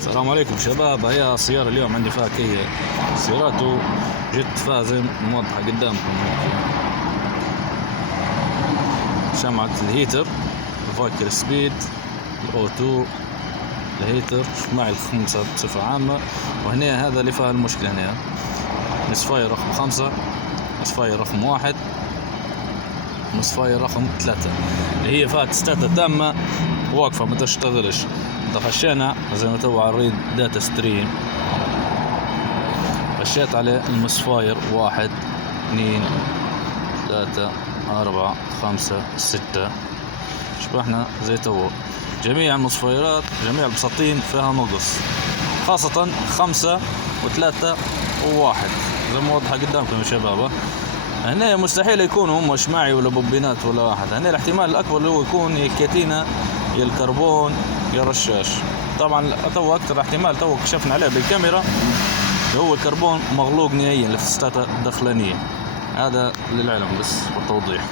السلام عليكم شباب. هي السيارة اليوم عندي فيها كي سيارته جت فازم موضحة قدامكم. شمعة الهيتر، الفايكر سبيد، الأوتو، الهيتر معي الخمسة بصفة عامة. وهنا هذا اللي فيها المشكلة، هنا مصفاير رقم 5، مصفاير رقم 1، مصفاير رقم 3 اللي هي فيها تستاتا تامة واقفة ما تشتغلش. خشينا زي ما تو على الريد داتا ستريم، خشيت على المصفاير 1 2 3 4 5 6 شبحنا زي تو. جميع المصفايرات جميع البساطين فيها نقص، خاصة 5 و3 و1 زي ما واضحة قدامكم يا شباب. هنا مستحيل يكونوا هم شماعي ولا بوبينات ولا واحد. هنا الاحتمال الأكبر اللي هو يكون يا كاتينا يا الكربون يا رشاش. طبعا تو أكثر احتمال تو كشفنا عليه بالكاميرا اللي هو الكربون مغلوق نهائيا في الستاتا الداخلانية. هذا للعلم بس والتوضيح.